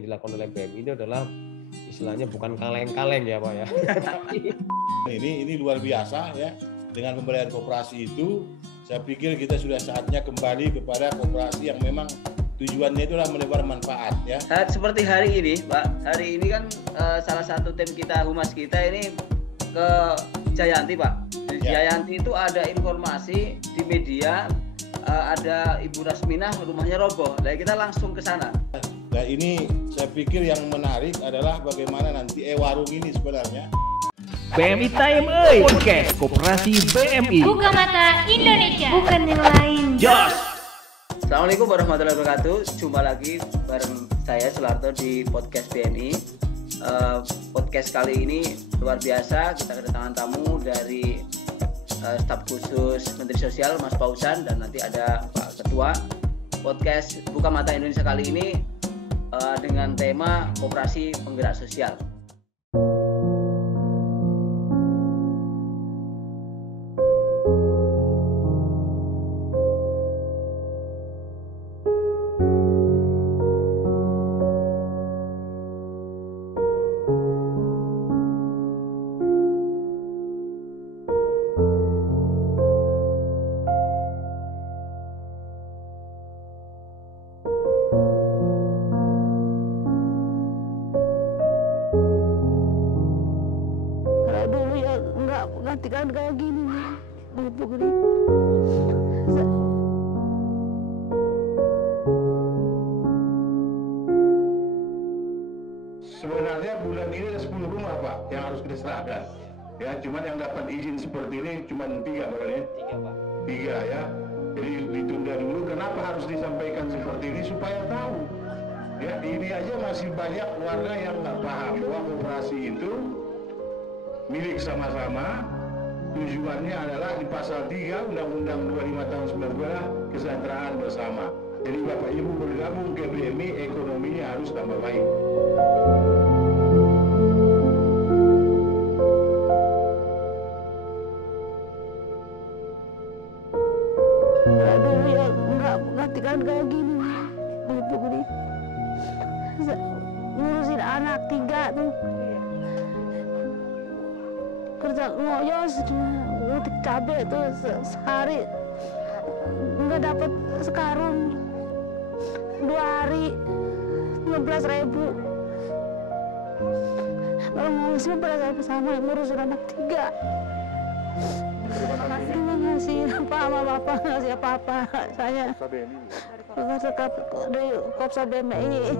Yang dilakukan oleh BEM ini adalah istilahnya bukan kaleng-kaleng ya Pak ya. Ini luar biasa ya. Dengan pemberdayaan koperasi itu, saya pikir kita sudah saatnya kembali kepada koperasi yang memang tujuannya itulah menebar manfaat ya. Seperti hari ini Pak, hari ini kan salah satu tim kita, humas kita ini ke Jayanti Pak. Di Jayanti itu ada informasi di media, ada Ibu Rasminah rumahnya roboh. Nah kita langsung ke sana. Nah ini saya pikir yang menarik adalah bagaimana nanti warung ini sebenarnya. BMI Time Podcast Koperasi BMI. Buka mata Indonesia, bukan yang lain. Jos. Assalamualaikum warahmatullahi wabarakatuh. Jumpa lagi bareng saya Sularto di podcast BMI. Podcast kali ini luar biasa. Kita kedatangan tamu dari staf khusus Menteri Sosial Mas Pausan, dan nanti ada Pak Ketua. Podcast Buka Mata Indonesia kali ini dengan tema Koperasi Penggerak Sosial. Dulu ya nggak gantikan kayak gini begini. Sebenarnya bulan ini ada 10 rumah Pak yang harus kita serahkan. Ya, cuman yang dapat izin seperti ini cuma 3 barangnya. 3 Pak. 3 ya. Jadi ditunda dulu. Kenapa harus disampaikan seperti ini supaya tahu. Ya, ini aja masih banyak warga yang nggak paham bahwa koperasi itu milik sama-sama. Tujuannya adalah di pasal 3 Undang-Undang 25 tahun 92 kesejahteraan bersama. Jadi Bapak Ibu bergabung ke BMI, ekonominya harus tambah baik. Dulu ya nggak gantikan kayak gini begini. Ngurusin anak 3 tuh. Kerja ngoyos, ngutik cabai tuh sehari nggak dapat sekarung, 2 hari 15.000. Kalau ngurusin berapa sama ngurusin anak 3. Terima kasih Pak sama Bapak, ngasih apa-apa saya. Dari Kopsa BMI.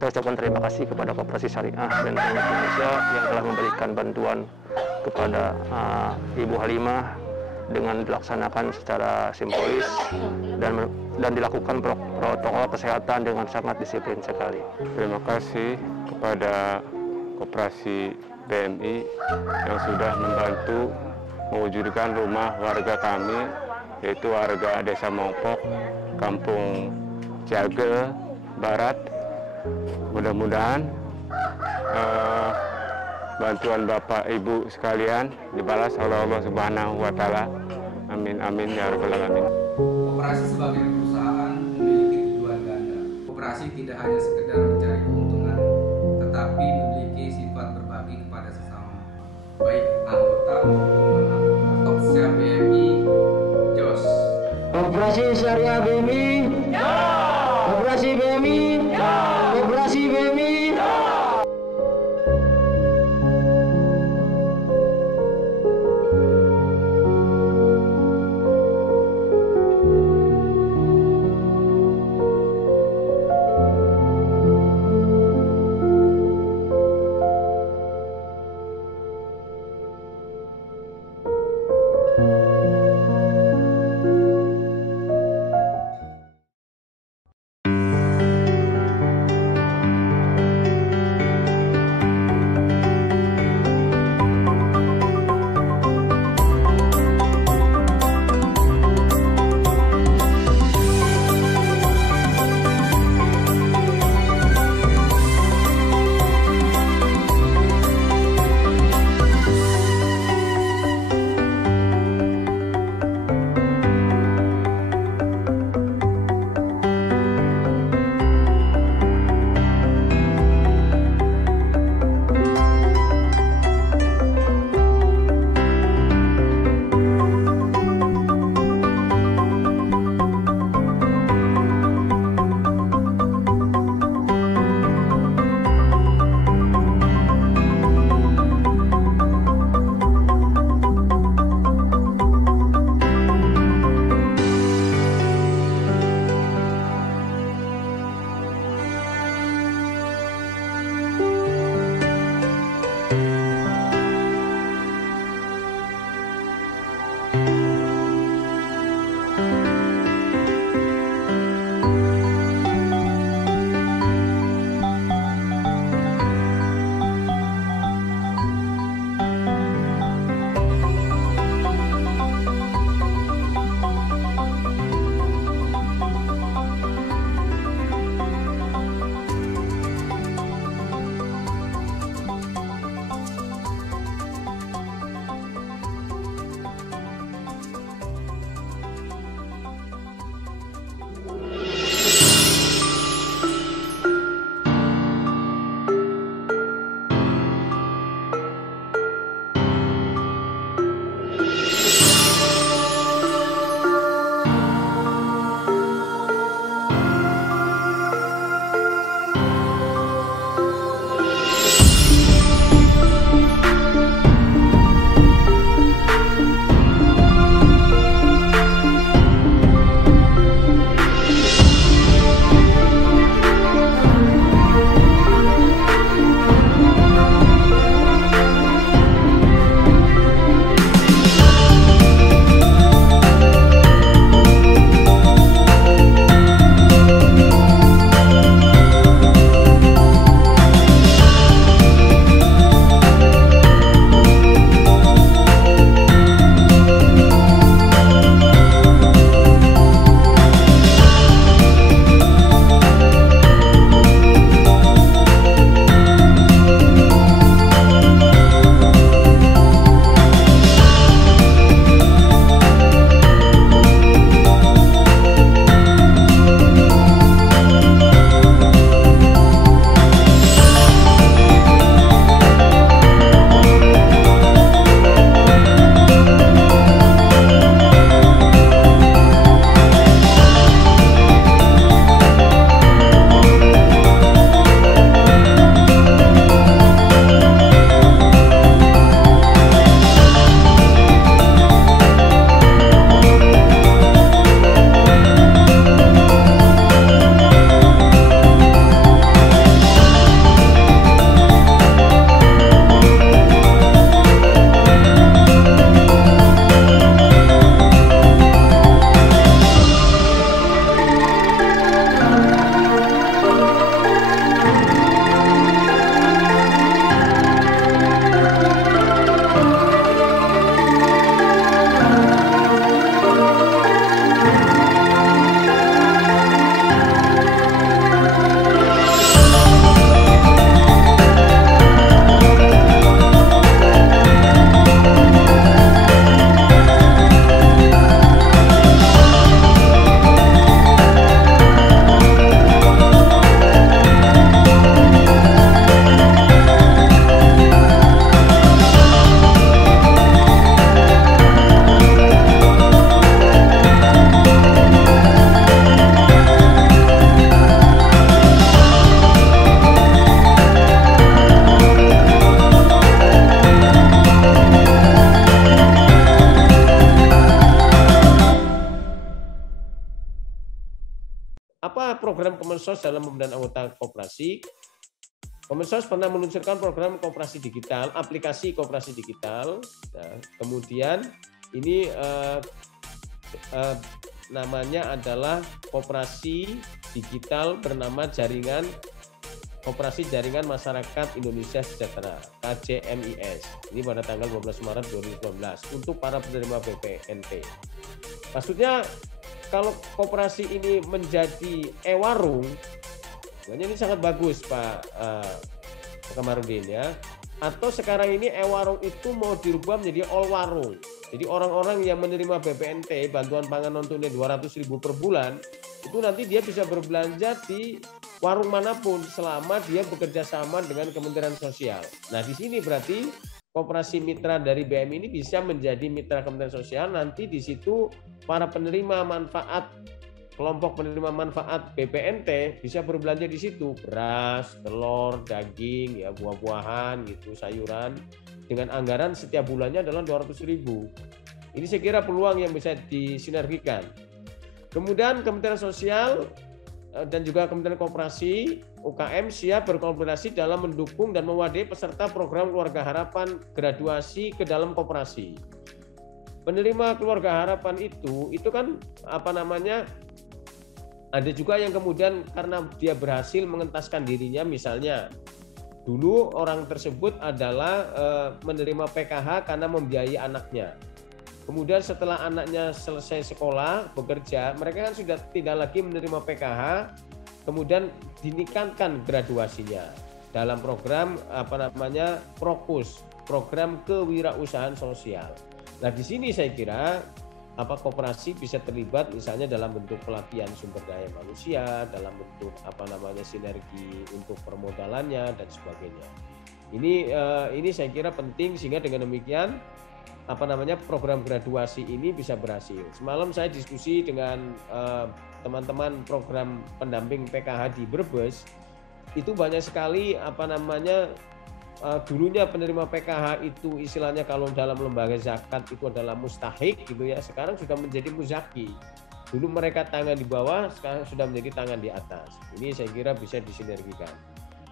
Saya ucapkan terima kasih kepada Koperasi Syariah dan Bank Indonesia yang telah memberikan bantuan kepada Ibu Halimah dengan dilaksanakan secara simbolis dan dilakukan protokol kesehatan dengan sangat disiplin sekali. Terima kasih kepada Koperasi BMI yang sudah membantu mewujudkan rumah warga kami, yaitu warga Desa Mongpok, Kampung Ciage Barat. Mudah-mudahan bantuan Bapak Ibu sekalian dibalas oleh Allah Subhanahu wa Ta'ala. Amin amin ya rabbal alamin. Koperasi sebagai perusahaan memiliki tujuan ganda. Koperasi tidak hanya sekedar mencari keuntungan, tetapi memiliki sifat berbagi kepada sesama, baik anggota maupun non-anggota. Kopsa BMI Jos. Koperasi Syariah BMI. Koperasi BMI. Koperasi BMI. Apa program Kemensos dalam pembinaan anggota koperasi? Kemensos pernah meluncurkan program koperasi digital, aplikasi koperasi digital. Nah, kemudian ini namanya adalah koperasi digital bernama Koperasi Jaringan Masyarakat Indonesia Sejahtera, KJMIS. Ini pada tanggal 12 Maret 2019 untuk para penerima BPNT. Maksudnya kalau koperasi ini menjadi e-warung, ini sangat bagus Pak Kamarudin ya. Atau sekarang ini e-warung itu mau dirubah menjadi all-warung. Jadi orang-orang yang menerima BPNT, bantuan pangan non tunai 200.000 per bulan, itu nanti dia bisa berbelanja di warung manapun selama dia bekerja sama dengan Kementerian Sosial. Nah, di sini berarti koperasi mitra dari BMI ini bisa menjadi mitra Kementerian Sosial. Nanti di situ para penerima manfaat, kelompok penerima manfaat BPNT bisa berbelanja di situ, beras, telur, daging, ya buah-buahan gitu, sayuran, dengan anggaran setiap bulannya adalah 200.000. Ini saya kira peluang yang bisa disinergikan. Kemudian Kementerian Sosial dan juga Kementerian Koperasi UKM siap berkolaborasi dalam mendukung dan mewadai peserta program Keluarga Harapan graduasi ke dalam koperasi. Penerima Keluarga Harapan itu kan ada juga yang kemudian karena dia berhasil mengentaskan dirinya, misalnya dulu orang tersebut adalah menerima PKH karena membiayai anaknya. Kemudian setelah anaknya selesai sekolah, bekerja, mereka kan sudah tidak lagi menerima PKH, kemudian dinikahkan graduasinya dalam program Prokus, program kewirausahaan sosial. Nah, di sini saya kira koperasi bisa terlibat misalnya dalam bentuk pelatihan sumber daya manusia, dalam bentuk sinergi untuk permodalannya dan sebagainya. Ini saya kira penting sehingga dengan demikian program graduasi ini bisa berhasil. Semalam saya diskusi dengan teman-teman program pendamping PKH di Brebes, itu banyak sekali dulunya penerima PKH itu istilahnya kalau dalam lembaga zakat itu adalah mustahik gitu ya, sekarang sudah menjadi muzaki. Dulu mereka tangan di bawah, sekarang sudah menjadi tangan di atas. Ini saya kira bisa disinergikan.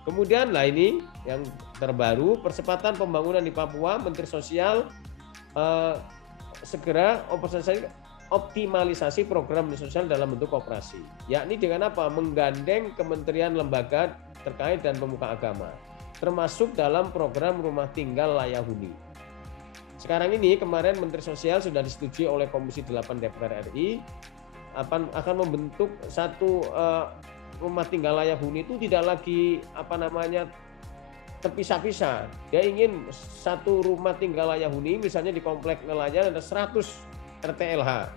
Kemudian ini yang terbaru, percepatan pembangunan di Papua, Menteri Sosial segera optimalisasi program sosial dalam bentuk koperasi, yakni dengan menggandeng kementerian lembaga terkait dan pemuka agama, termasuk dalam program rumah tinggal layak huni. Sekarang ini kemarin Menteri Sosial sudah disetujui oleh Komisi 8 DPR RI akan membentuk satu rumah tinggal layak huni itu tidak lagi terpisah-pisah. Dia ingin satu rumah tinggal layak huni misalnya di komplek nelayan ada 100 RTLH.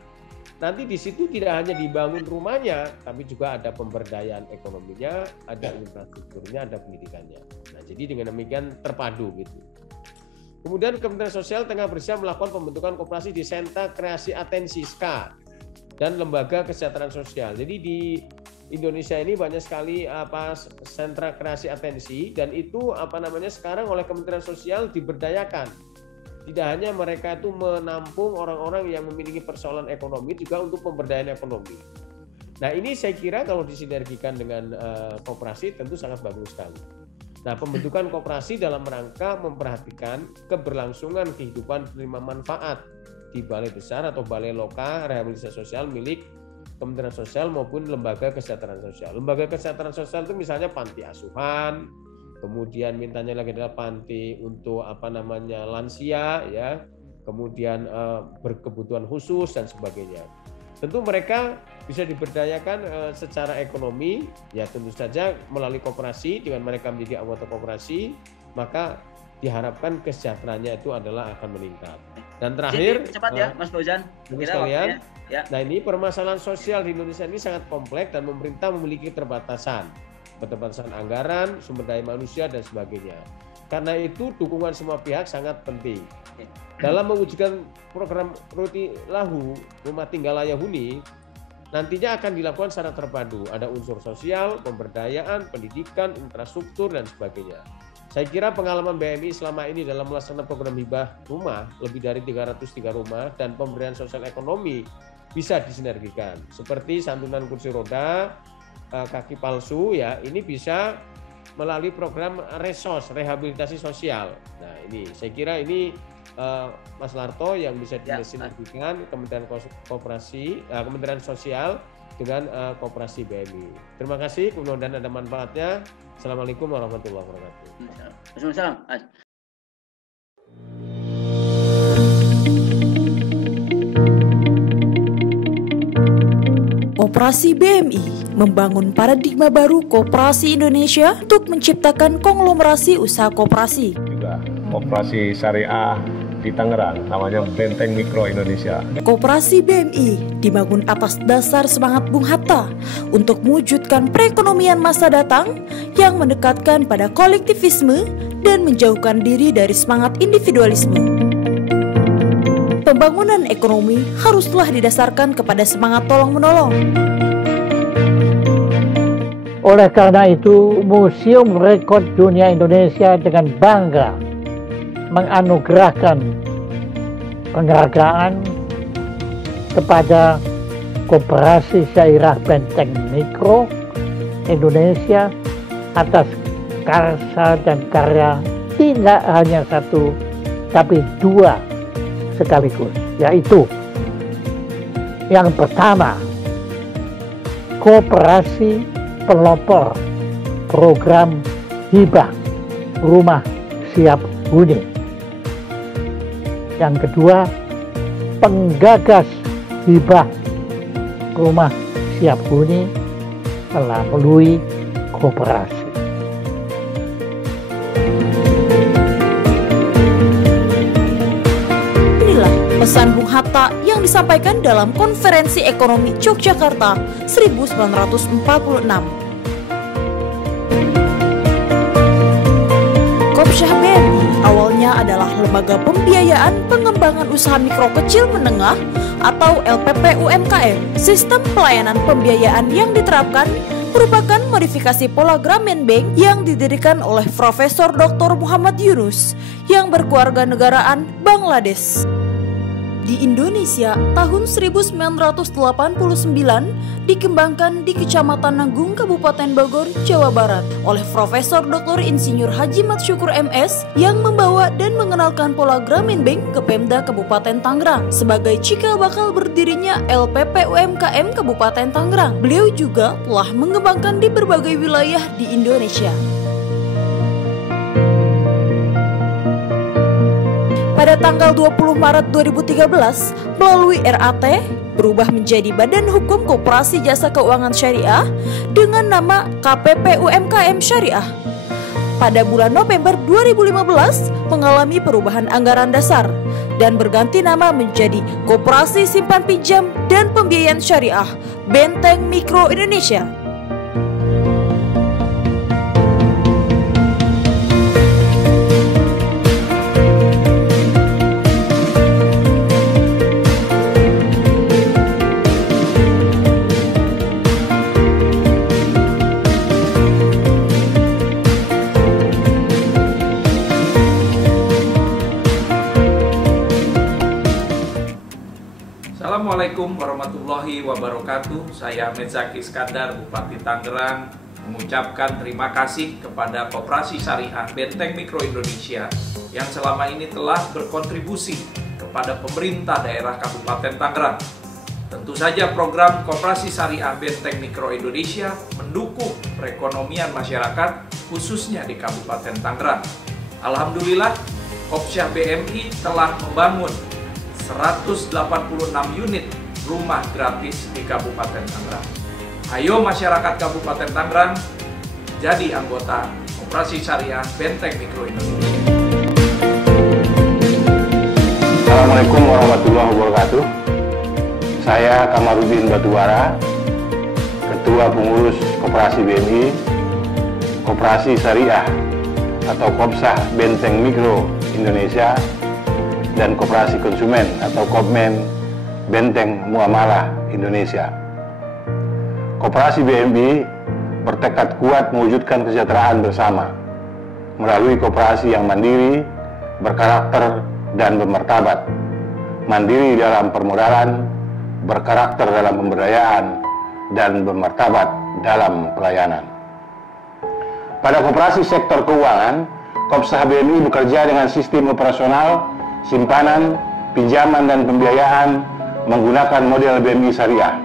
Nanti di situ tidak hanya dibangun rumahnya, tapi juga ada pemberdayaan ekonominya, ada infrastrukturnya, ada pendidikannya. Nah, jadi dengan demikian terpadu gitu. Kemudian Kementerian Sosial tengah berusaha melakukan pembentukan koperasi di Sentra Kreasi Atensi SKA dan Lembaga Kesejahteraan Sosial. Jadi di Indonesia ini banyak sekali sentra kreasi atensi, dan itu sekarang oleh Kementerian Sosial diberdayakan. Tidak hanya mereka itu menampung orang-orang yang memiliki persoalan ekonomi, juga untuk pemberdayaan ekonomi. Nah, ini saya kira kalau disinergikan dengan koperasi tentu sangat bagus sekali. Nah, pembentukan koperasi dalam rangka memperhatikan keberlangsungan kehidupan penerima manfaat di balai besar atau balai lokal rehabilitasi sosial milik Kementerian Sosial maupun Lembaga Kesejahteraan Sosial. Lembaga Kesejahteraan Sosial itu misalnya panti asuhan, kemudian mintanya lagi adalah panti untuk lansia ya, kemudian berkebutuhan khusus dan sebagainya. Tentu mereka bisa diberdayakan secara ekonomi, ya tentu saja melalui koperasi. Dengan mereka menjadi anggota koperasi, maka diharapkan kesejahteraannya itu adalah akan meningkat. Dan terakhir, cepat ya Mas Fauzan, sekalian, ya. Nah ini permasalahan sosial di Indonesia ini sangat kompleks dan pemerintah memiliki keterbatasan anggaran, sumber daya manusia dan sebagainya. Karena itu dukungan semua pihak sangat penting. Dalam mewujudkan program Lahu rumah tinggal layak huni, nantinya akan dilakukan secara terpadu. Ada unsur sosial, pemberdayaan, pendidikan, infrastruktur dan sebagainya. Saya kira pengalaman BMI selama ini dalam melaksanakan program hibah rumah, lebih dari 303 rumah, dan pemberdayaan sosial ekonomi bisa disinergikan. Seperti santunan kursi roda, kaki palsu ya, ini bisa melalui program RESOS, rehabilitasi sosial. Nah ini saya kira ini Mas Larto yang bisa disinergikan Kementerian Koperasi, Kementerian Sosial dengan Koperasi BMI. Terima kasih, mudah-mudahan ada manfaatnya. Assalamualaikum warahmatullahi wabarakatuh. Waalaikumsalam. Koperasi BMI membangun paradigma baru koperasi Indonesia untuk menciptakan konglomerasi usaha koperasi. Juga koperasi syariah di Tangerang, namanya Benteng Mikro Indonesia. Koperasi BMI dibangun atas dasar semangat Bung Hatta untuk mewujudkan perekonomian masa datang yang mendekatkan pada kolektivisme dan menjauhkan diri dari semangat individualisme. Pembangunan ekonomi haruslah didasarkan kepada semangat tolong-menolong. Oleh karena itu, Museum Rekor Dunia Indonesia dengan bangga menganugerahkan penghargaan kepada Koperasi Syariah Benteng Mikro Indonesia atas karsa dan karya tidak hanya satu, tapi dua sekaligus, yaitu yang pertama, Koperasi Pelopor Program Hibah Rumah Siap Huni. Yang kedua, penggagas hibah rumah siap huni melalui koperasi. Pesan Bung Hatta yang disampaikan dalam Konferensi Ekonomi Yogyakarta 1946. Kopsyah BMI awalnya adalah lembaga pembiayaan pengembangan usaha mikro kecil menengah atau LPP UMKM. Sistem pelayanan pembiayaan yang diterapkan merupakan modifikasi pola Grameen Bank yang didirikan oleh Profesor Dr. Muhammad Yunus yang berkewarganegaraan Bangladesh. Di Indonesia, tahun 1989 dikembangkan di Kecamatan Nanggung, Kabupaten Bogor, Jawa Barat oleh Profesor Dr. Insinyur Haji Mat Syukur MS yang membawa dan mengenalkan pola Grameen Bank ke Pemda Kabupaten Tangerang sebagai cikal bakal berdirinya LPP UMKM Kabupaten Tangerang. Beliau juga telah mengembangkan di berbagai wilayah di Indonesia. Pada tanggal 20 Maret 2013, melalui RAT, berubah menjadi Badan Hukum Koperasi Jasa Keuangan Syariah dengan nama KPP UMKM Syariah. Pada bulan November 2015, mengalami perubahan anggaran dasar dan berganti nama menjadi Koperasi Simpan Pinjam dan Pembiayaan Syariah Benteng Mikro Indonesia. Assalamualaikum warahmatullahi wabarakatuh. Saya Ahmed Zaki Iskandar, Bupati Tangerang, mengucapkan terima kasih kepada Koperasi Syariah Benteng Mikro Indonesia yang selama ini telah berkontribusi kepada pemerintah daerah Kabupaten Tangerang. Tentu saja program Koperasi Syariah Benteng Mikro Indonesia mendukung perekonomian masyarakat khususnya di Kabupaten Tangerang. Alhamdulillah, Kopsyah BMI telah membangun 186 unit rumah gratis di Kabupaten Tangerang. Ayo masyarakat Kabupaten Tangerang jadi anggota Koperasi Syariah Benteng Mikro Indonesia. Assalamualaikum warahmatullahi wabarakatuh. Saya Kamarudin Batubara, Ketua Pengurus Koperasi BMI, Koperasi Syariah atau Kopsyah Benteng Mikro Indonesia, dan Koperasi Konsumen atau Kopmen Benteng Muamalah Indonesia. Koperasi BMI bertekad kuat mewujudkan kesejahteraan bersama melalui koperasi yang mandiri, berkarakter, dan bermartabat. Mandiri dalam permodalan, berkarakter dalam pemberdayaan, dan bermartabat dalam pelayanan. Pada koperasi sektor keuangan, Kopsah BMI bekerja dengan sistem operasional, simpanan, pinjaman dan pembiayaan menggunakan model BMI Syariah.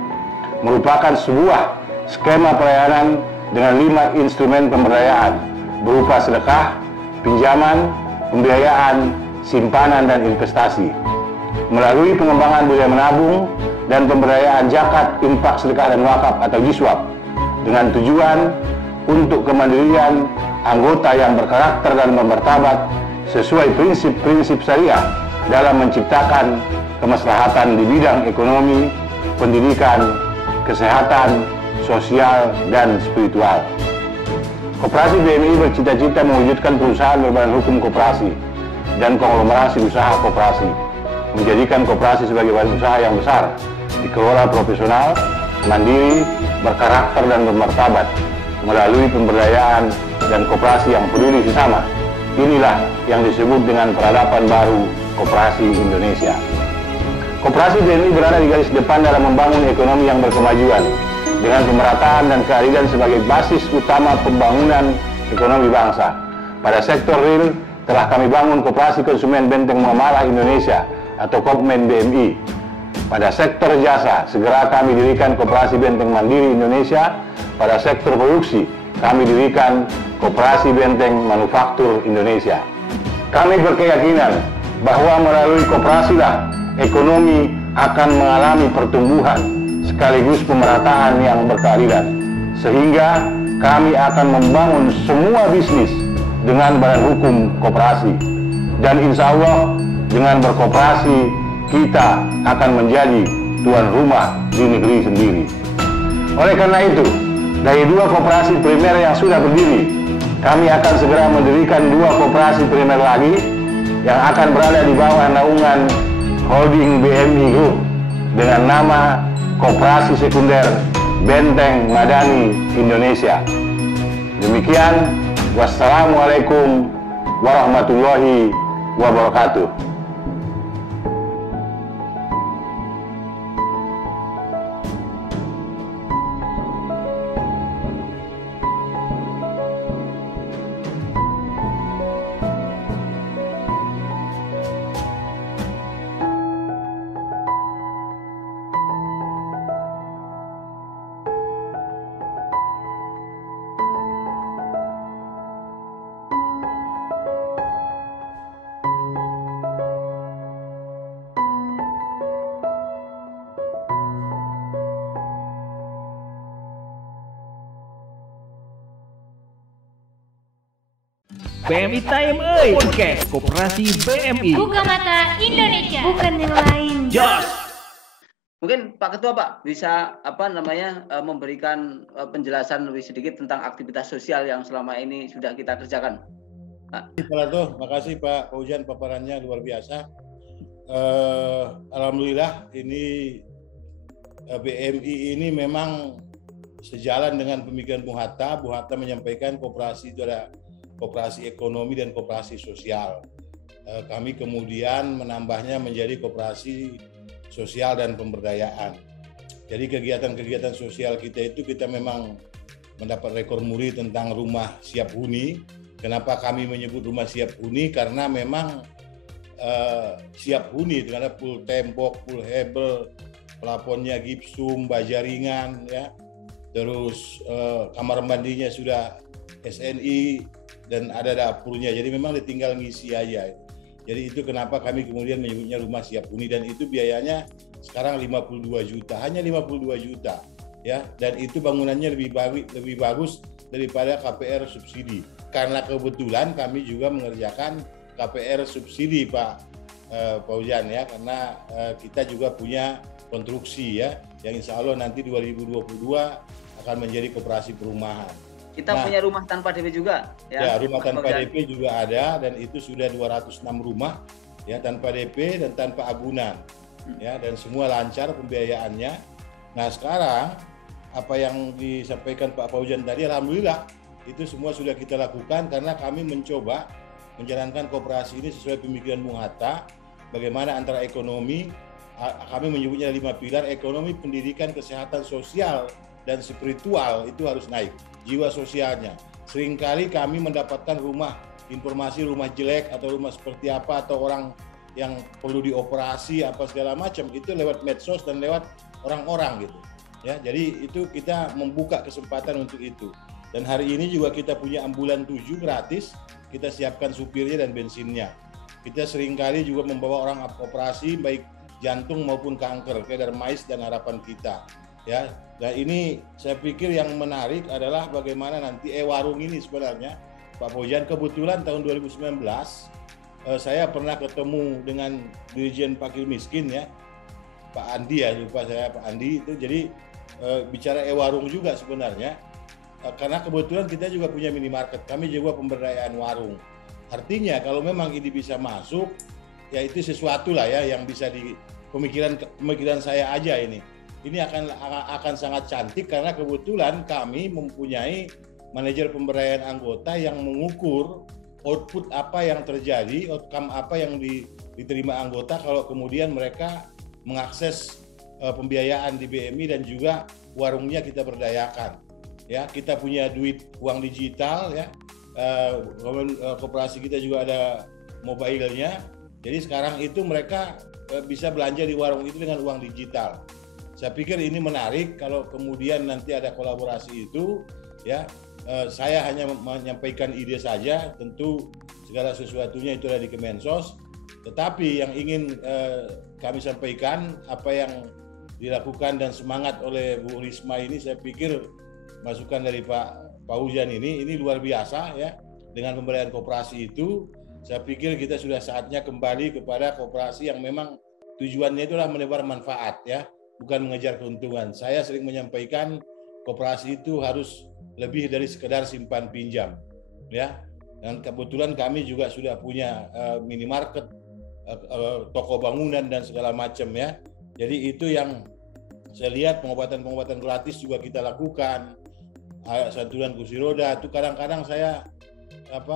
Merupakan sebuah skema pelayanan dengan 5 instrumen pemberdayaan berupa sedekah, pinjaman, pembiayaan, simpanan dan investasi. Melalui pengembangan budaya menabung dan pemberdayaan zakat, infak, sedekah dan wakaf atau jiswab dengan tujuan untuk kemandirian anggota yang berkarakter dan bermartabat sesuai prinsip-prinsip syariah dalam menciptakan kemaslahatan di bidang ekonomi, pendidikan, kesehatan, sosial, dan spiritual. Koperasi BMI bercita-cita mewujudkan perusahaan berbadan hukum koperasi dan konglomerasi usaha koperasi, menjadikan koperasi sebagai badan usaha yang besar, dikelola profesional, mandiri, berkarakter dan bermartabat, melalui pemberdayaan dan koperasi yang peduli sesama. Inilah yang disebut dengan peradaban baru koperasi Indonesia. Koperasi BMI berada di garis depan dalam membangun ekonomi yang berkemajuan dengan pemerataan dan keadilan sebagai basis utama pembangunan ekonomi bangsa. Pada sektor real telah kami bangun Koperasi Konsumen Benteng Muamalah Indonesia atau Kopmen BMI. Pada sektor jasa, segera kami dirikan Koperasi Benteng Mandiri Indonesia. Pada sektor produksi, kami dirikan Koperasi Benteng Manufaktur Indonesia. Kami berkeyakinan bahwa melalui koperasilah ekonomi akan mengalami pertumbuhan sekaligus pemerataan yang berkeadilan, sehingga kami akan membangun semua bisnis dengan badan hukum koperasi, dan insya Allah dengan berkoperasi kita akan menjadi tuan rumah di negeri sendiri. Oleh karena itu, dari 2 koperasi primer yang sudah berdiri, kami akan segera mendirikan 2 koperasi primer lagi yang akan berada di bawah naungan Holding BMI Group dengan nama Koperasi Sekunder Benteng Madani Indonesia. Demikian, wassalamualaikum warahmatullahi wabarakatuh. BMI Time Podcast Koperasi BMI. Buka mata Indonesia, bukan yang lain. Jos. Mungkin Pak Ketua Pak bisa memberikan penjelasan lebih sedikit tentang aktivitas sosial yang selama ini sudah kita kerjakan. Terima kasih Pak Paujan, paparannya luar biasa. Alhamdulillah ini BMI ini memang sejalan dengan pemikiran Bung Hatta. Bung Hatta menyampaikan koperasi itu ada koperasi ekonomi dan koperasi sosial. Kami kemudian menambahnya menjadi koperasi sosial dan pemberdayaan. Jadi kegiatan-kegiatan sosial kita itu kita memang mendapat rekor muri tentang rumah siap huni. Kenapa kami menyebut rumah siap huni? Karena memang siap huni dengan full tembok, full hebel, plafonnya gipsum, baja ringan, ya. Terus kamar mandinya sudah SNI dan ada dapurnya. Jadi memang tinggal ngisi aja. Jadi itu kenapa kami kemudian menyebutnya rumah siap huni, dan itu biayanya sekarang 52 juta, hanya 52 juta, ya. Dan itu bangunannya lebih bagus daripada KPR subsidi. Karena kebetulan kami juga mengerjakan KPR subsidi, Pak Paujan, ya, karena kita juga punya konstruksi, ya, yang insya Allah nanti 2022 akan menjadi koperasi perumahan. Kita punya rumah tanpa DP juga, ya. Ya, rumah tanpa DP juga ada, dan itu sudah 206 rumah, ya, tanpa DP dan tanpa agunan, ya, dan semua lancar pembiayaannya. Nah, sekarang apa yang disampaikan Pak Paujan tadi, alhamdulillah itu semua sudah kita lakukan karena kami mencoba menjalankan koperasi ini sesuai pemikiran Bung Hatta. Bagaimana antara ekonomi, kami menyebutnya 5 pilar: ekonomi, pendidikan, kesehatan, sosial, dan spiritual itu harus naik, jiwa sosialnya. Seringkali kami mendapatkan informasi rumah jelek atau rumah seperti apa atau orang yang perlu dioperasi apa segala macam itu lewat medsos dan lewat orang-orang gitu. Ya, jadi itu kita membuka kesempatan untuk itu. Dan hari ini juga kita punya ambulan 7 gratis, kita siapkan supirnya dan bensinnya. Kita seringkali juga membawa orang operasi baik jantung maupun kanker, kayak Darmais dan harapan kita. Ya, nah ini saya pikir yang menarik adalah bagaimana nanti warung ini sebenarnya Pak Fauzan, kebetulan tahun 2019 saya pernah ketemu dengan Dirjen Fakir Miskin ya, Pak Andi ya, lupa saya Pak Andi itu, jadi bicara warung juga sebenarnya karena kebetulan kita juga punya minimarket, kami juga pemberdayaan warung. Artinya kalau memang ini bisa masuk, ya itu sesuatu lah ya yang bisa di pemikiran saya aja ini. Ini akan sangat cantik karena kebetulan kami mempunyai manajer pemberdayaan anggota yang mengukur output apa yang terjadi, outcome apa yang diterima anggota kalau kemudian mereka mengakses pembiayaan di BMI dan juga warungnya kita berdayakan. Ya, kita punya uang digital ya. Koperasi kita juga ada mobile-nya. Jadi sekarang itu mereka bisa belanja di warung itu dengan uang digital. Saya pikir ini menarik kalau kemudian nanti ada kolaborasi itu ya. Saya hanya menyampaikan ide saja, tentu segala sesuatunya itu ada di Kemensos. Tetapi yang ingin kami sampaikan apa yang dilakukan dan semangat oleh Bu Risma ini, saya pikir masukan dari Pak Fauzan ini luar biasa ya. Dengan pemberdayaan koperasi itu, saya pikir kita sudah saatnya kembali kepada koperasi yang memang tujuannya itulah menebar manfaat ya, bukan mengejar keuntungan. Saya sering menyampaikan koperasi itu harus lebih dari sekedar simpan pinjam ya. Dan kebetulan kami juga sudah punya minimarket, toko bangunan dan segala macam ya. Jadi itu yang saya lihat, pengobatan gratis juga kita lakukan. Santunan kursi roda itu kadang-kadang saya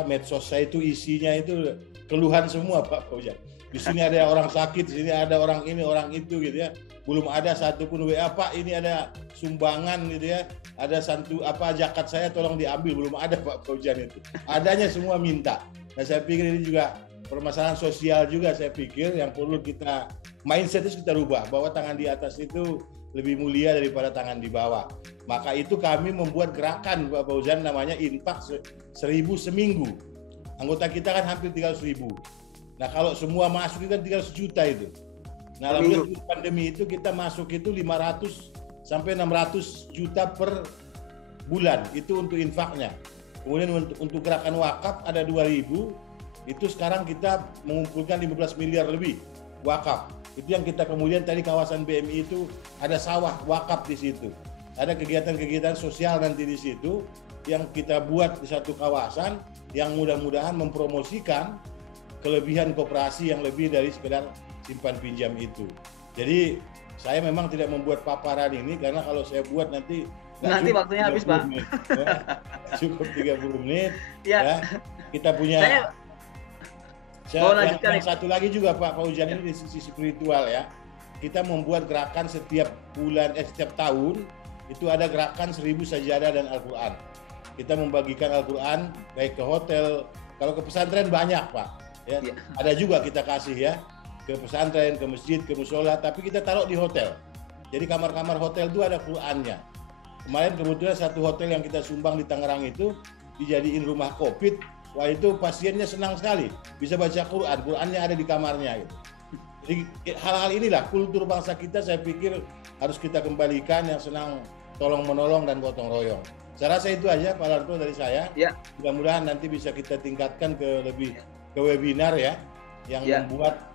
medsos saya itu isinya itu keluhan semua Pak Fauzan. Di sini ada orang sakit, di sini ada orang ini, orang itu gitu ya. Belum ada satupun WA, Pak ini ada sumbangan gitu ya. Ada zakat saya tolong diambil, belum ada Pak Fauzan itu. Adanya semua minta. Nah saya pikir ini juga permasalahan sosial juga, saya pikir yang perlu kita mindset itu kita rubah, bahwa tangan di atas itu lebih mulia daripada tangan di bawah. Maka itu kami membuat gerakan Pak Fauzan namanya infak 1.000 seminggu. Anggota kita kan hampir 300.000. Nah kalau semua masuk itu kan 300 juta itu. Nah lalu pandemi itu kita masuk itu 500 sampai 600 juta per bulan itu untuk infaknya. Kemudian untuk gerakan wakaf ada 2.000, itu sekarang kita mengumpulkan 15 miliar lebih wakaf. Itu yang kita kemudian tadi kawasan BMI itu ada sawah wakaf di situ. Ada kegiatan-kegiatan sosial nanti di situ yang kita buat di satu kawasan yang mudah-mudahan mempromosikan kelebihan koperasi yang lebih dari sekedar simpan pinjam itu. Jadi saya memang tidak membuat paparan ini karena kalau saya buat nanti waktunya habis Pak. Menit, ya. Cukup 30 menit ya. Kita punya yang satu lagi juga Pak Fauzan ini di sisi spiritual ya. Kita membuat gerakan setiap bulan setiap tahun itu ada gerakan 1000 sajadah dan Al-Qur'an. Kita membagikan Al-Qur'an baik ke hotel, kalau ke pesantren banyak Pak ya. Ada juga kita kasih ya ke pesantren, ke masjid, ke musola, tapi kita taruh di hotel. Jadi kamar-kamar hotel itu ada Qur'annya. Kemarin kebetulan satu hotel yang kita sumbang di Tangerang itu dijadiin rumah COVID. Wah itu pasiennya senang sekali, bisa baca Qur'an, Qur'annya ada di kamarnya. Gitu. Jadi hal-hal inilah kultur bangsa kita, saya pikir harus kita kembalikan, yang senang tolong menolong dan gotong royong. Saya rasa itu aja Pak Larto dari saya. Ya. Mudah-mudahan nanti bisa kita tingkatkan ke webinar ya, yang membuat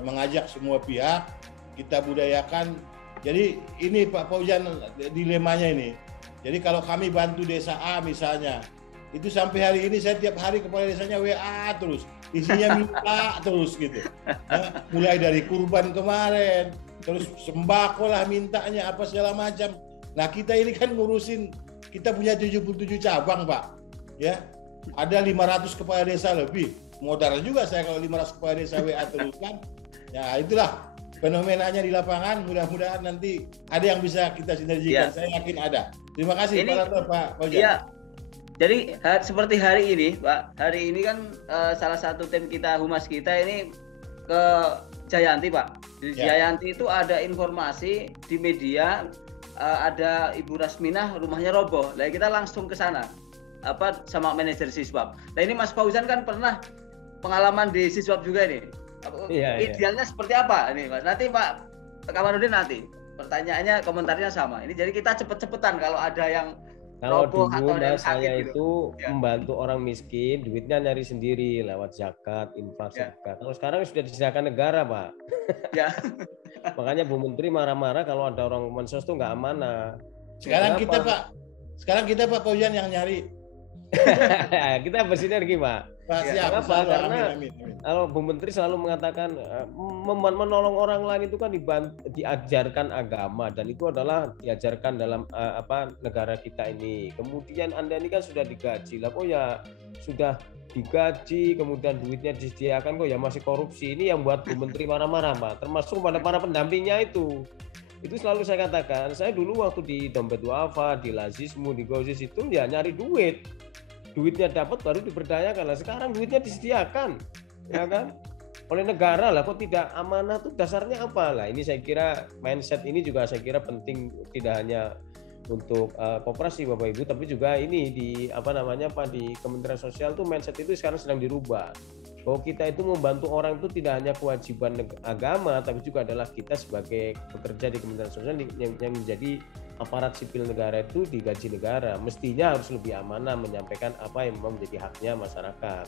mengajak semua pihak, kita budayakan. Jadi ini Pak Fauzan dilemanya ini. Jadi kalau kami bantu desa A misalnya, itu sampai hari ini saya tiap hari kepala desanya WA terus, isinya minta terus gitu. Ya, mulai dari kurban kemarin, terus sembako lah mintanya apa segala macam. Nah kita ini kan ngurusin, kita punya 77 cabang Pak, ya ada 500 kepala desa lebih. Modal juga saya kalau 500 kepala desa WA terus kan. Ya itulah fenomenanya di lapangan, mudah-mudahan nanti ada yang bisa kita sinergikan. Saya yakin ada. Terima kasih Pak Fauzan. Iya. Jadi seperti hari ini, Pak. Hari ini kan salah satu tim kita, humas kita ini ke Jayanti, Pak. Di Jayanti itu ada informasi di media ada Ibu Rasminah rumahnya roboh. Nah, kita langsung ke sana. Sama manajer Siswap. Nah, ini Mas Fauzan kan pernah pengalaman di Siswap juga ini. Idealnya seperti apa ini, Mas? Nanti Pak Kamarudin nanti pertanyaannya, komentarnya sama. Ini jadi kita cepet-cepetan kalau ada yang kalau dulu saya itu membantu orang miskin, duitnya nyari sendiri lewat zakat, infak, zakat. Kalau sekarang sudah disediakan negara, Pak. Ya. Makanya Bu Menteri marah-marah kalau ada orang mensos itu nggak amanah. Sekarang kita Pak Fauzan yang nyari. Kita bersinergi, Pak. Kenapa? Karena kalau Bu Menteri selalu mengatakan menolong orang lain itu kan diajarkan agama, dan itu adalah diajarkan dalam negara kita ini. Kemudian Anda ini kan sudah digaji lah, kok ya sudah digaji, kemudian duitnya disediakan, kok ya masih korupsi. Ini yang buat Bu Menteri marah-marah, Pak. Termasuk pada para pendampingnya itu. Itu selalu saya katakan, saya dulu waktu di Dompet Wafa, di Lazismu, di Gozis itu ya nyari duit. Duitnya dapat baru diberdayakan. Lah sekarang duitnya disediakan, ya kan? Oleh negara lah, kok tidak amanah tuh dasarnya apa? Lah ini saya kira mindset ini juga saya kira penting, tidak hanya untuk koperasi Bapak Ibu, tapi juga ini di di Kementerian Sosial tuh mindset itu sekarang sedang dirubah. Bahwa kita itu membantu orang itu tidak hanya kewajiban agama, tapi juga adalah kita sebagai pekerja di Kementerian Sosial yang menjadi aparat sipil negara itu digaji negara, mestinya harus lebih amanah menyampaikan apa yang memang menjadi haknya masyarakat.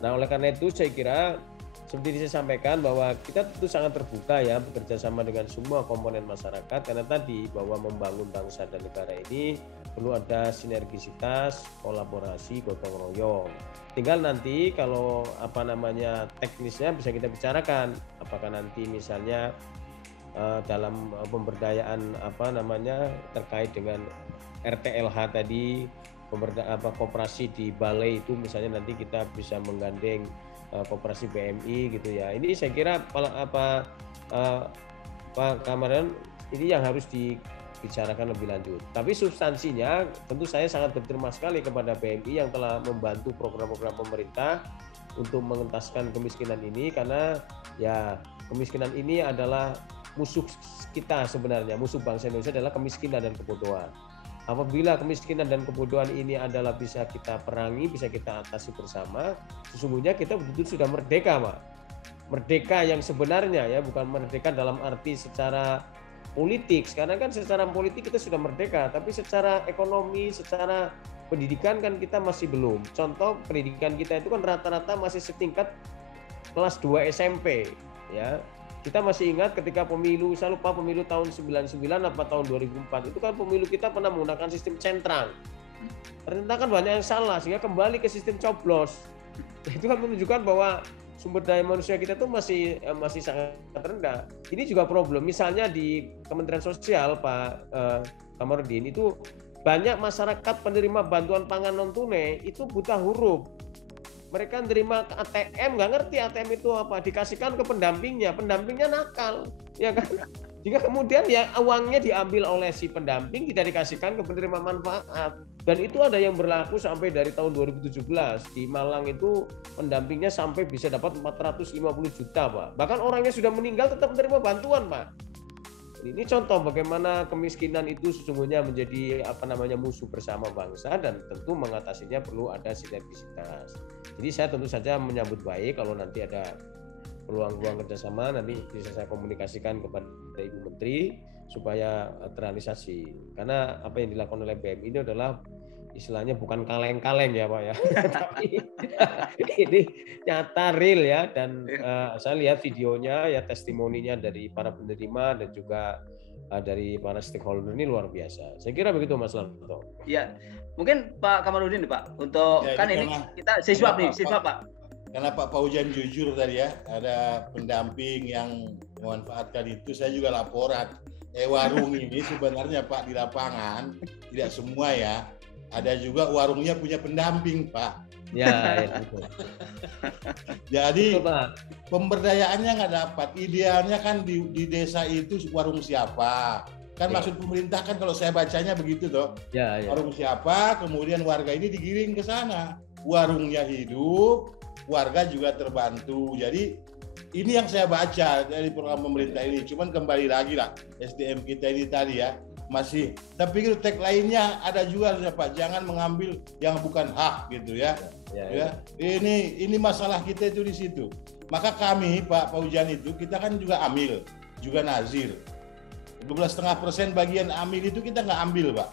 Nah, oleh karena itu saya kira seperti saya sampaikan bahwa kita tentu sangat terbuka ya bekerja sama dengan semua komponen masyarakat, karena tadi bahwa membangun bangsa dan negara ini perlu ada sinergisitas, kolaborasi, gotong royong. Tinggal nanti kalau teknisnya bisa kita bicarakan, apakah nanti misalnya dalam pemberdayaan terkait dengan RTLH tadi, koperasi di balai itu misalnya nanti kita bisa menggandeng koperasi BMI gitu ya. Ini saya kira Pak Kamaran ini yang harus dibicarakan lebih lanjut. Tapi substansinya tentu saya sangat berterima sekali kepada BMI yang telah membantu program-program pemerintah untuk mengentaskan kemiskinan ini, karena ya kemiskinan ini adalah musuh kita sebenarnya, musuh bangsa Indonesia adalah kemiskinan dan kebodohan. Apabila kemiskinan dan kebodohan ini adalah bisa kita perangi, bisa kita atasi bersama, sesungguhnya kita betul-betul sudah merdeka, Pak. Merdeka yang sebenarnya ya, bukan merdeka dalam arti secara politik. Sekarang kan secara politik kita sudah merdeka, tapi secara ekonomi, secara pendidikan kan kita masih belum. Contoh pendidikan kita itu kan rata-rata masih setingkat kelas 2 SMP, ya. Kita masih ingat ketika pemilu, saya lupa pemilu tahun 99 apa tahun 2004, itu kan pemilu kita pernah menggunakan sistem centrang. Ternyata kan banyak yang salah, sehingga kembali ke sistem coblos. Itu kan menunjukkan bahwa sumber daya manusia kita tuh masih sangat rendah. Ini juga problem. Misalnya di Kementerian Sosial, Pak Kamarudin, itu banyak masyarakat penerima bantuan pangan non tunai itu buta huruf. Mereka nerima ATM, nggak ngerti ATM itu apa, dikasihkan ke pendampingnya nakal, ya kan? Jika kemudian ya uangnya diambil oleh si pendamping, tidak dikasihkan ke penerima manfaat. Dan itu ada yang berlaku sampai dari tahun 2017. Di Malang itu pendampingnya sampai bisa dapat 450 juta, Pak. Bahkan orangnya sudah meninggal tetap menerima bantuan, Pak. Ini contoh bagaimana kemiskinan itu sesungguhnya menjadi musuh bersama bangsa, dan tentu mengatasinya perlu ada sinergisitas. Jadi saya tentu saja menyambut baik kalau nanti ada peluang-peluang kerjasama, nanti bisa saya komunikasikan kepada Ibu Menteri supaya terrealisasi. Karena apa yang dilakukan oleh BMI ini adalah istilahnya bukan kaleng-kaleng ya Pak ya, tapi ini nyata real ya, dan saya lihat videonya ya, testimoninya dari para penerima dan juga dari para stakeholder ini luar biasa. Saya kira begitu Mas Larto. Iya, mungkin Pak Kamarudin Pak, untuk ya, kan ini kita siswa Pak. Karena Pak Fauzan jujur tadi ya, ada pendamping yang memanfaatkan itu, saya juga laporan. Warung ini sebenarnya Pak di lapangan tidak semua ya. Ada juga warungnya punya pendamping Pak. Ya, betul. Jadi Betul, Pak. pemberdayaannya nggak dapat. Idealnya kan di desa itu warung siapa? Kan Ya. maksud pemerintah kan kalau saya bacanya begitu toh. Ya, ya. Warung siapa, kemudian warga ini digiring ke sana. Warungnya hidup, warga juga terbantu. Jadi ini yang saya baca dari program pemerintah ini. Cuman kembali lagi lah SDM kita ini tadi ya. Masih, tapi pikir tagline-nya ada juga Pak, jangan mengambil yang bukan hak gitu ya. Ya. Ini masalah kita itu di situ. Maka kami Pak Paujan itu kita kan juga amil, juga nazir. 12,5% bagian amil itu kita nggak ambil Pak.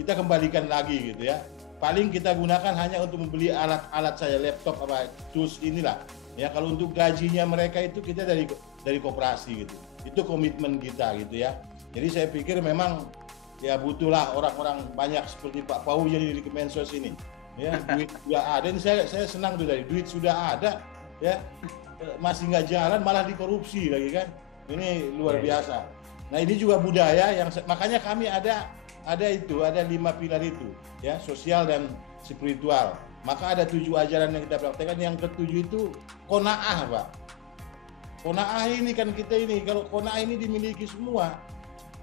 Kita kembalikan lagi gitu ya. Paling kita gunakan hanya untuk membeli alat-alat saya, laptop apa tools inilah. Ya kalau untuk gajinya mereka itu kita dari koperasi gitu. Itu komitmen kita gitu ya. Jadi saya pikir memang ya butuhlah orang-orang banyak seperti Pak Paujan di Kemensos ini. Ya, duit sudah ada. Ini saya senang tuh dari duit sudah ada ya. Masih nggak jalan malah dikorupsi lagi kan. Ini luar biasa. Nah, ini juga budaya yang makanya kami ada 5 pilar itu ya, sosial dan spiritual. Maka ada 7 ajaran yang kita praktekkan. Yang ke-7 itu qanaah, Pak. Qanaah ini kan kita ini, kalau qanaah ini dimiliki semua,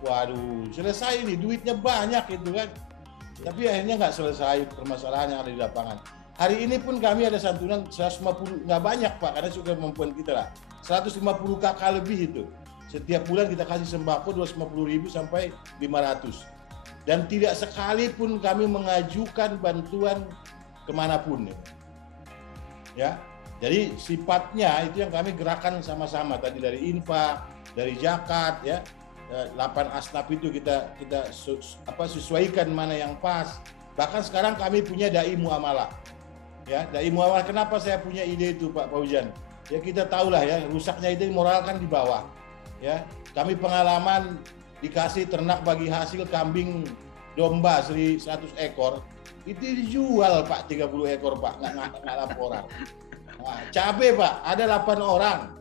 waduh, selesai ini, duitnya banyak itu kan. Tapi akhirnya nggak selesai permasalahan yang ada di lapangan. Hari ini pun kami ada santunan 150, nggak banyak Pak, karena sudah kemampuan kita lah. 150 KK lebih itu. Setiap bulan kita kasih sembako 250.000 sampai 500. Dan tidak sekalipun kami mengajukan bantuan kemanapun. Ya, jadi sifatnya itu yang kami gerakan sama-sama tadi dari infak, dari zakat, ya. 8 asnaf itu kita sesuaikan mana yang pas. Bahkan sekarang kami punya dai muamalah. Ya, dai muamalah, kenapa saya punya ide itu Pak Paujan? Ya kita tahulah ya, rusaknya itu moral kan di bawah. Ya, kami pengalaman dikasih ternak bagi hasil kambing domba 100 ekor, itu dijual Pak 30 ekor Pak, nggak laporan. Nah, cabai Pak, ada 8 orang.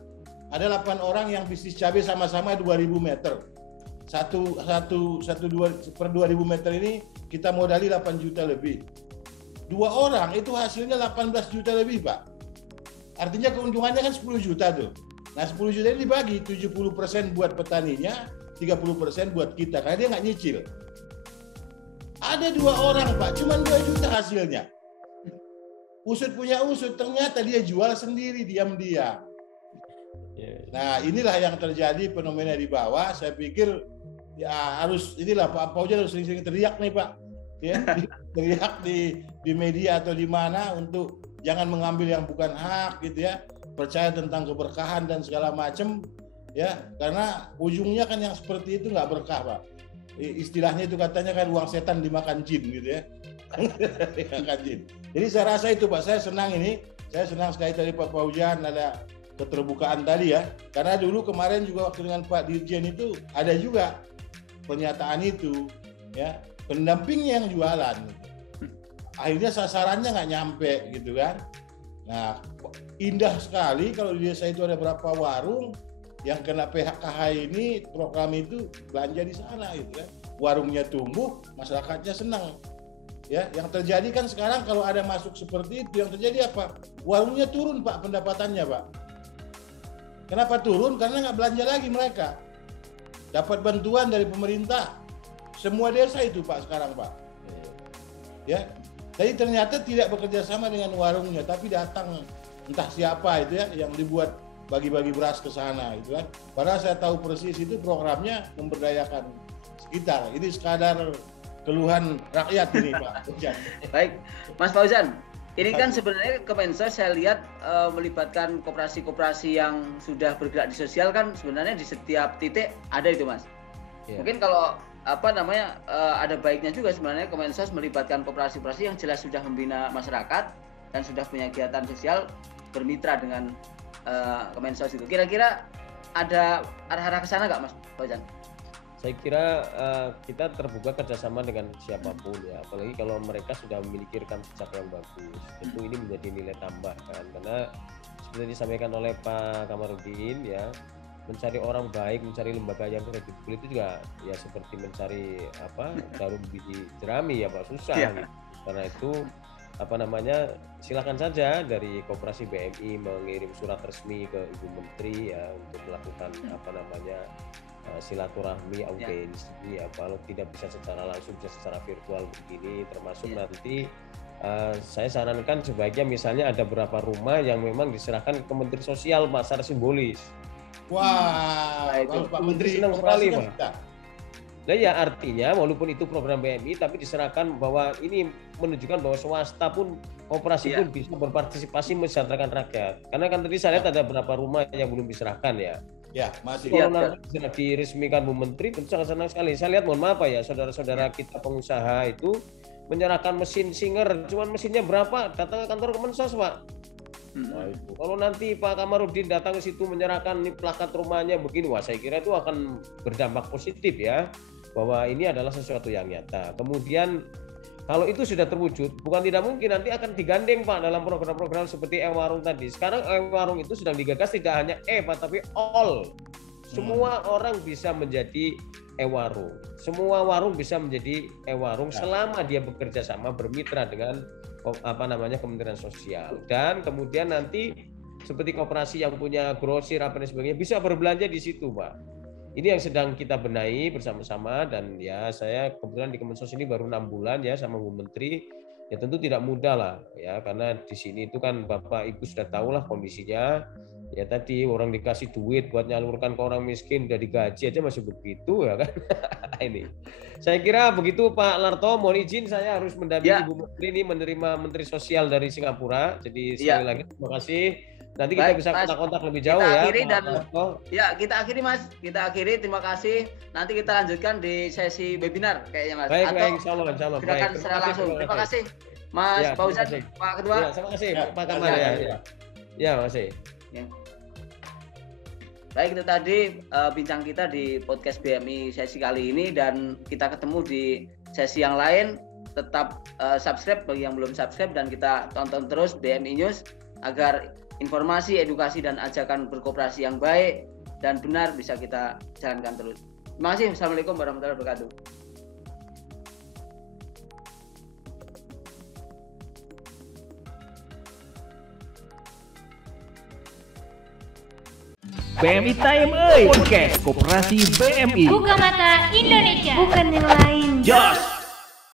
Ada 8 orang yang bisnis cabai sama-sama 2000 meter. Per 2000 meter ini kita modali 8 juta lebih. 2 orang itu hasilnya 18 juta lebih Pak. Artinya keuntungannya kan 10 juta tuh. Nah 10 juta ini dibagi 70% buat petaninya, 30% buat kita karena dia nggak nyicil. Ada 2 orang Pak, cuma 2 juta hasilnya. Usut punya usut, ternyata dia jual sendiri diam-diam. Nah inilah yang terjadi fenomena di bawah. Saya pikir ya harus inilah Pak Paujan harus sering-sering teriak nih Pak, ya teriak di media atau di mana untuk jangan mengambil yang bukan hak gitu ya, percaya tentang keberkahan dan segala macam ya, karena ujungnya kan yang seperti itu nggak berkah Pak. Istilahnya itu katanya kan uang setan dimakan jin gitu ya. Dimakan jin. Jadi saya rasa itu Pak, saya senang ini, saya senang sekali tadi Pak Paujan ada keterbukaan tadi ya, karena dulu kemarin juga waktu dengan Pak Dirjen itu ada juga pernyataan itu ya, pendampingnya yang jualan akhirnya sasarannya nggak nyampe gitu kan. Nah indah sekali kalau di desa itu ada berapa warung yang kena PHKH ini, program itu belanja di sana gitu kan, warungnya tumbuh, masyarakatnya senang ya. Yang terjadi kan sekarang kalau ada masuk seperti itu, yang terjadi apa? Warungnya turun Pak pendapatannya Pak. Kenapa turun? Karena nggak belanja lagi mereka. Dapat bantuan dari pemerintah. Semua desa itu Pak sekarang Pak. Ya. Jadi ternyata tidak bekerja sama dengan warungnya, tapi datang entah siapa itu ya yang dibuat bagi-bagi beras ke sana gitu kan. Padahal saya tahu persis itu programnya memberdayakan sekitar. Ini sekadar keluhan rakyat ini Pak. Baik, Mas Fauzan. Ini kan sebenarnya Kemensos saya lihat melibatkan koperasi-koperasi yang sudah bergerak di sosial kan sebenarnya di setiap titik ada itu Mas. Yeah. Mungkin kalau ada baiknya juga sebenarnya Kemensos melibatkan koperasi-koperasi yang jelas sudah membina masyarakat dan sudah punya kegiatan sosial bermitra dengan Kemensos itu. Kira-kira ada arah-arah ke sana nggak Mas Fauzan? Saya kira kita terbuka kerjasama dengan siapapun ya, apalagi kalau mereka sudah memiliki rekam jejak yang bagus. Tentu ini menjadi nilai tambah kan, karena seperti disampaikan oleh Pak Kamarudin ya, mencari orang baik, mencari lembaga yang kredibel itu juga ya seperti mencari jarum biji jerami ya Pak, susah. Gitu. Karena itu silakan saja dari Koperasi BMI mengirim surat resmi ke Ibu Menteri ya untuk melakukan silaturahmi audiensi ya, kalau tidak bisa secara langsung bisa secara virtual begini, termasuk nanti saya sarankan sebaiknya misalnya ada beberapa rumah yang memang diserahkan ke Menteri Sosial Pak secara simbolis. Wah, Pak Menteri senang sekali kan Pak. Nah ya artinya walaupun itu program BMI tapi diserahkan bahwa ini menunjukkan bahwa swasta pun koperasi pun bisa berpartisipasi mensejahterakan rakyat. Karena kan tadi saya lihat ada beberapa rumah yang belum diserahkan ya. Ya, masih. Kalau nanti diresmikan Bu Menteri tentu sangat senang sekali. Saya lihat mohon maaf ya saudara-saudara kita pengusaha itu menyerahkan mesin Singer, cuman mesinnya berapa? Datang ke kantor Kemensos Pak. Nah, itu. Kalau nanti Pak Kamarudin datang ke situ menyerahkan nih plakat rumahnya begini, wah saya kira itu akan berdampak positif ya. Bahwa ini adalah sesuatu yang nyata. Kemudian kalau itu sudah terwujud, bukan tidak mungkin nanti akan digandeng Pak dalam program-program seperti e-warung tadi. Sekarang e-warung itu sedang digagas tidak hanya Pak, tapi all. Semua orang bisa menjadi e-warung. Semua warung bisa menjadi e-warung selama dia bekerja sama bermitra dengan Kementerian Sosial. Dan kemudian nanti seperti koperasi yang punya grosir apa dan sebagainya bisa berbelanja di situ Pak. Ini yang sedang kita benahi bersama-sama dan ya saya kebetulan di Kemensos ini baru 6 bulan ya sama Bu Menteri. Ya tentu tidak mudah lah ya karena di sini itu kan Bapak Ibu sudah tahu lah kondisinya. Ya tadi orang dikasih duit buat nyalurkan ke orang miskin udah digaji aja masih begitu ya kan. Ini. Saya kira begitu Pak Larto, mohon izin saya harus mendampingi Bu Menteri ini menerima Menteri Sosial dari Singapura. Jadi sekali lagi terima kasih. Nanti kita bisa kontak lebih jauh ya. Kita akhiri Mas. Kita akhiri. Terima kasih. Nanti kita lanjutkan di sesi webinar kayaknya Mas. Baik, insyaallah. Silakan secara langsung. Terima kasih Mas Fauzan, Pak Ketua. Ya, terima kasih Pak Kamar ya. Ya, makasih. Ya. Baik, itu tadi bincang kita di podcast BMI sesi kali ini dan kita ketemu di sesi yang lain. Tetap subscribe bagi yang belum subscribe dan kita tonton terus BMI News agar informasi, edukasi, dan ajakan berkoperasi yang baik dan benar bisa kita jalankan terus. Terima kasih. Assalamualaikum warahmatullahi wabarakatuh. BMI Time Podcast Koperasi BMI. Buka mata Indonesia, bukan yang lain. Jos.